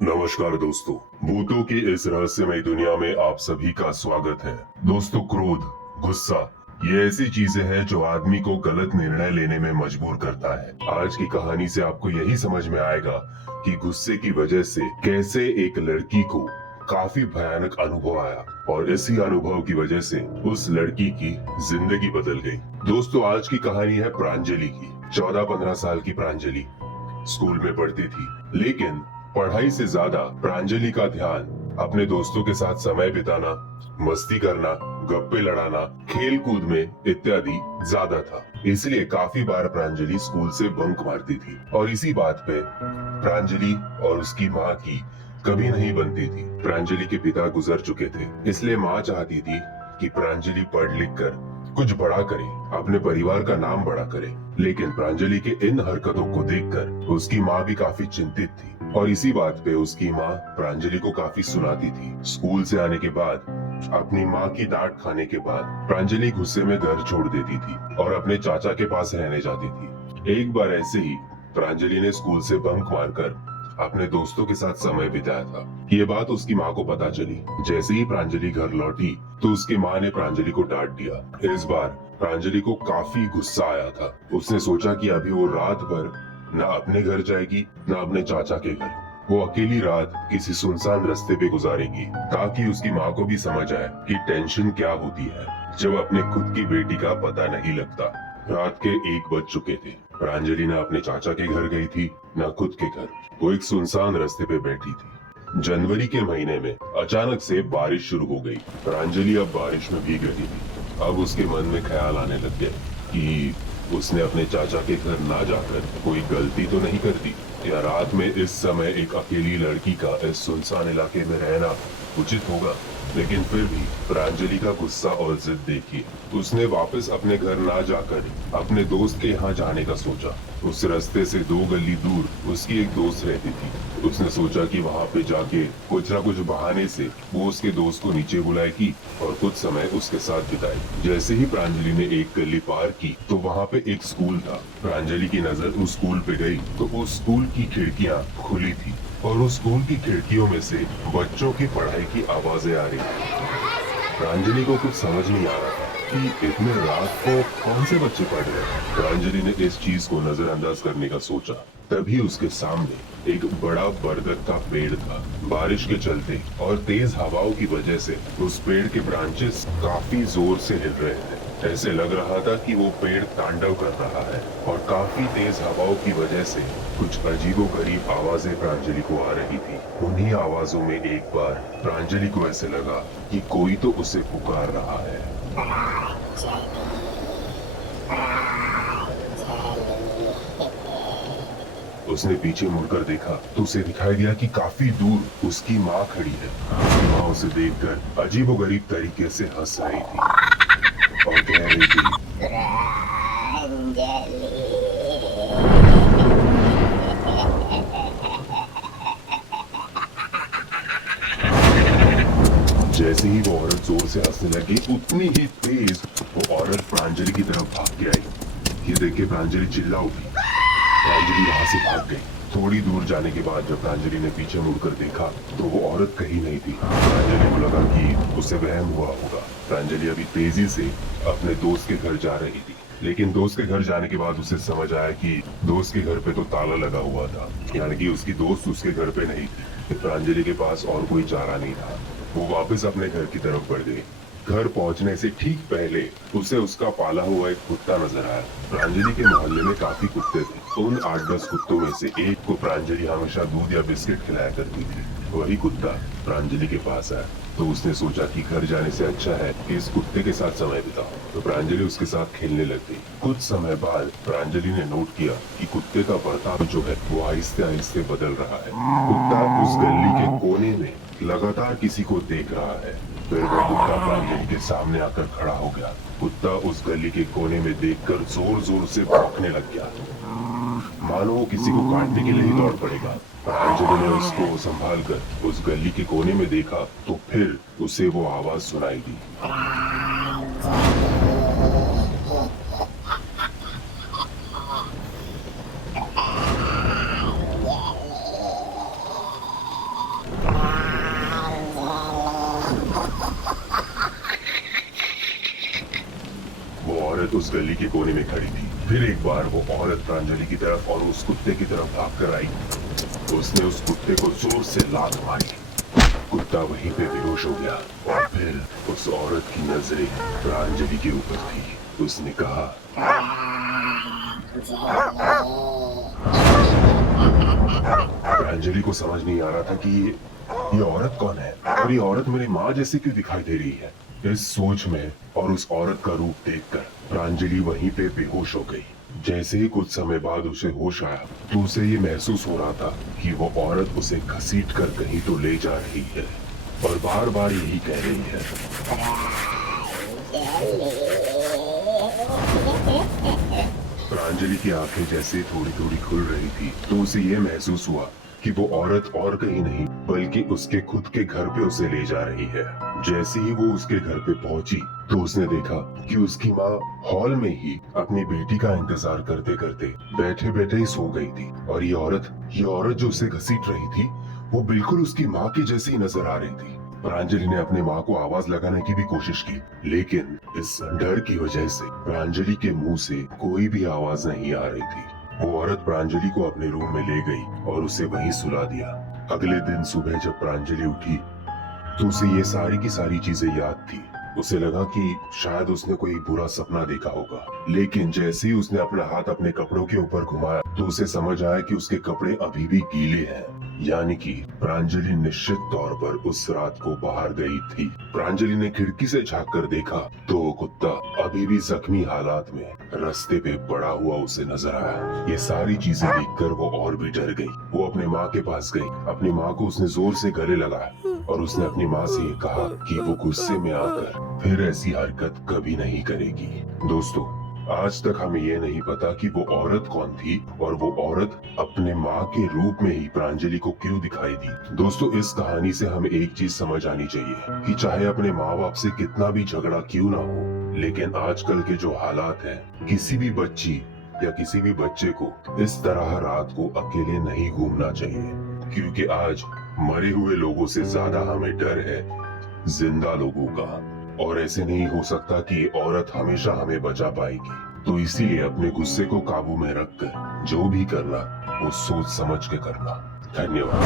नमस्कार दोस्तों, भूतों की इस रहस्यमय दुनिया में आप सभी का स्वागत है। दोस्तों, क्रोध, गुस्सा, ये ऐसी चीजें हैं जो आदमी को गलत निर्णय लेने में मजबूर करता है। आज की कहानी से आपको यही समझ में आएगा कि गुस्से की वजह से कैसे एक लड़की को काफी भयानक अनुभव आया और इसी अनुभव की वजह से उस लड़की की जिंदगी बदल गई। दोस्तों, आज की कहानी है प्रांजलि की। 14-15 साल की प्रांजलि स्कूल में पढ़ती थी, लेकिन पढ़ाई से ज्यादा प्रांजलि का ध्यान अपने दोस्तों के साथ समय बिताना, मस्ती करना, गप्पे लड़ाना, खेल कूद में इत्यादि ज्यादा था। इसलिए काफी बार प्रांजलि स्कूल से बंक मारती थी और इसी बात पे प्रांजलि और उसकी माँ की कभी नहीं बनती थी। प्रांजलि के पिता गुजर चुके थे, इसलिए माँ चाहती थी कि प्रांजलि पढ़ लिख कर कुछ बड़ा करे, अपने परिवार का नाम बड़ा करे। लेकिन प्रांजलि के इन हरकतों को देखकर उसकी माँ भी काफी चिंतित थी और इसी बात पे उसकी माँ प्रांजलि को काफी सुनाती थी। स्कूल से आने के बाद, अपनी माँ की डांट खाने के बाद प्रांजलि गुस्से में घर छोड़ देती थी और अपने चाचा के पास रहने जाती थी। एक बार ऐसे ही प्रांजलि ने स्कूल से बंक मारकर अपने दोस्तों के साथ समय बिताया था। ये बात उसकी माँ को पता चली। जैसे ही प्रांजलि घर लौटी तो उसकी माँ ने प्रांजलि को डांट दिया। इस बार प्रांजलि को काफी गुस्सा आया था। उसने सोचा कि अभी वो रात भर न अपने घर जाएगी न अपने चाचा के घर। वो अकेली रात किसी सुनसान रास्ते पे गुजारेगी ताकि उसकी माँ को भी समझ आए कि टेंशन क्या होती है जब अपने खुद की बेटी का पता नहीं लगता। रात के 1 बज चुके थे। प्रांजलि न अपने चाचा के घर गई थी न खुद के घर। वो एक सुनसान रास्ते पे बैठी थी। जनवरी के महीने में अचानक से बारिश शुरू हो गई। प्रांजलि अब बारिश में भीग रही थी। अब उसके मन में ख्याल आने लग गए कि उसने अपने चाचा के घर ना जाकर कोई गलती तो नहीं कर दी, या रात में इस समय एक अकेली लड़की का इस सुनसान इलाके में रहना उचित होगा। लेकिन फिर भी प्रांजलि का गुस्सा और जिद देखी। उसने वापस अपने घर ना जाकर अपने दोस्त के यहाँ जाने का सोचा। उस रास्ते से 2 गली दूर उसकी एक दोस्त रहती थी। उसने सोचा कि वहाँ पे जाके कुछ ना कुछ बहाने से वो उसके दोस्त को नीचे बुलाएगी और कुछ समय उसके साथ बिताएगी। जैसे ही प्रांजलि ने एक गली पार की तो वहाँ पे एक स्कूल था। प्रांजलि की नजर उस स्कूल पे गई तो उस स्कूल की खिड़कियाँ खुली थी और उस स्कूल की खिड़कियों में से बच्चों की पढ़ाई की आवाजें आ रही थी। प्रांजलि को कुछ समझ नहीं आ रहा था कि इतने रात को कौन से बच्चे पढ़ रहे हैं। प्रांजलि ने इस चीज को नजरअंदाज करने का सोचा। तभी उसके सामने एक बड़ा बरगद का पेड़ था। बारिश के चलते और तेज हवाओं की वजह से उस पेड़ के ब्रांचेस काफी जोर से हिल रहे थे। ऐसे लग रहा था कि वो पेड़ तांडव कर रहा है और काफी तेज हवाओं की वजह से कुछ अजीबोगरीब आवाजें प्रांजलि को आ रही थी। उन्हीं आवाजों में एक बार प्रांजलि को ऐसे लगा कि कोई तो उसे पुकार रहा है। उसने पीछे मुड़कर देखा तो उसे दिखाई दिया कि काफी दूर उसकी माँ खड़ी है। उसकी माँ उसे देखकर अजीबोगरीब तरीके से हंस रही थी और कह रही थी, जैसे ही वो औरत जोर से हंसने लगी, उतनी ही तेज वो औरत प्रांजलि की तरफ भाग के आई। ये देख के प्रांजलि चिल्ला उठी। प्रांजलि वहां से भाग गई। थोड़ी दूर जाने के बाद जब प्रांजलि ने पीछे मुड़कर देखा तो वो औरत कहीं नहीं थी। प्रांजलि को लगा कि उसे वहम हुआ होगा। प्रांजलि अभी तेजी से अपने दोस्त के घर जा रही थी, लेकिन दोस्त के घर जाने के बाद उसे समझ आया कि दोस्त के घर पे तो ताला लगा हुआ था, यानी कि उसकी दोस्त उसके घर पे नहीं थी। प्रांजलि के पास और कोई चारा नहीं था। वो वापस अपने घर की तरफ बढ़ गई। घर पहुंचने से ठीक पहले उसे उसका पाला हुआ एक कुत्ता नजर आया। प्रांजलि के मोहल्ले में काफी कुत्ते थे। उन 8-10 कुत्तों में से एक को प्रांजलि हमेशा दूध या बिस्किट खिलाया करती थी। वही कुत्ता प्रांजलि के पास आया तो उसने सोचा कि घर जाने से अच्छा है कि इस कुत्ते के साथ समय बिताओ। तो प्रांजलि उसके साथ खेलने लग गई। कुछ समय बाद प्रांजलि ने नोट किया कि कुत्ते का बर्ताव जो है वो आहिस्ते आहिस्ते बदल रहा है। कुत्ता उस गली के कोने में लगातार किसी को देख रहा है। फिर वो कुत्ता प्रांजलि के सामने आकर खड़ा हो गया। कुत्ता उस गली के कोने में देखकर जोर जोर से भौंकने लग गया, मानो वो किसी को काटने के लिए ही दौड़ पड़ेगा। प्रांजलि ने उसको संभाल कर उस गली के कोने में देखा तो फिर उसे वो आवाज सुनाई दी। उस गली के कोने में खड़ी थी। फिर एक बार वो औरत प्रांजलि की तरफ और उस कुत्ते की तरफ भागकर आई। उसने उस कुत्ते को जोर से लात मारी। कुत्ता वहीं पे बेहोश हो गया और फिर उस औरत की नजरें प्रांजलि के ऊपर थी। उसने कहा, प्रांजलि को समझ नहीं आ रहा था कि ये औरत कौन है और ये औरत मेरी माँ जैसी क्यों दिखाई दे रही है। इस सोच में और उस औरत का रूप देखकर प्रांजलि वहीं पे बेहोश हो गई। जैसे ही कुछ समय बाद उसे होश आया तो उसे ये महसूस हो रहा था कि वो औरत उसे घसीट कर कहीं तो ले जा रही है और बार बार यही कह रही है, प्रांजलि की आंखें जैसे थोड़ी थोड़ी खुल रही थी तो उसे ये महसूस हुआ कि वो औरत और कहीं नहीं बल्कि उसके खुद के घर पे उसे ले जा रही है। जैसे ही वो उसके घर पे पहुंची तो उसने देखा कि उसकी माँ हॉल में ही अपनी बेटी का इंतजार करते करते बैठे बैठे ही सो गई थी और ये औरत जो उसे घसीट रही थी वो बिल्कुल उसकी माँ की जैसी नजर आ रही थी। प्रांजलि ने अपनी माँ को आवाज लगाने की भी कोशिश की, लेकिन इस डर की वजह से प्रांजलि के मुंह से कोई भी आवाज नहीं आ रही थी। वो औरत प्रांजलि को अपने रूम में ले गई और उसे वहीं सुला दिया। अगले दिन सुबह जब प्रांजलि उठी तो उसे ये सारी की सारी चीजें याद थी। उसे लगा कि शायद उसने कोई बुरा सपना देखा होगा, लेकिन जैसे ही उसने अपना हाथ अपने कपड़ों के ऊपर घुमाया तो उसे समझ आया कि उसके कपड़े अभी भी गीले हैं, यानी कि प्रांजलि निश्चित तौर पर उस रात को बाहर गई थी। प्रांजलि ने खिड़की से झांक कर देखा तो वो कुत्ता अभी भी जख्मी हालात में रास्ते पे पड़ा हुआ उसे नजर आया। ये सारी चीजें देखकर वो और भी डर गई। वो अपने माँ के पास गई। अपनी माँ को उसने जोर से गले लगाया और उसने अपनी माँ से ये कहा कि वो गुस्से में आकर फिर ऐसी हरकत कभी नहीं करेगी। दोस्तों, आज तक हमें ये नहीं पता कि वो औरत कौन थी और वो औरत अपने माँ के रूप में ही प्रांजलि को क्यों दिखाई दी। दोस्तों, इस कहानी से हमें एक चीज समझ आनी चाहिए कि चाहे अपने माँ बाप से कितना भी झगड़ा क्यों ना हो, लेकिन आजकल के जो हालात हैं, किसी भी बच्ची या किसी भी बच्चे को इस तरह रात को अकेले नहीं घूमना चाहिए, क्योंकि आज मरे हुए लोगों से ज्यादा हमें डर है जिंदा लोगों का। और ऐसे नहीं हो सकता कि ये औरत हमेशा हमें बचा पाएगी। तो इसीलिए अपने गुस्से को काबू में रखकर जो भी करना वो सोच समझ के करना। धन्यवाद।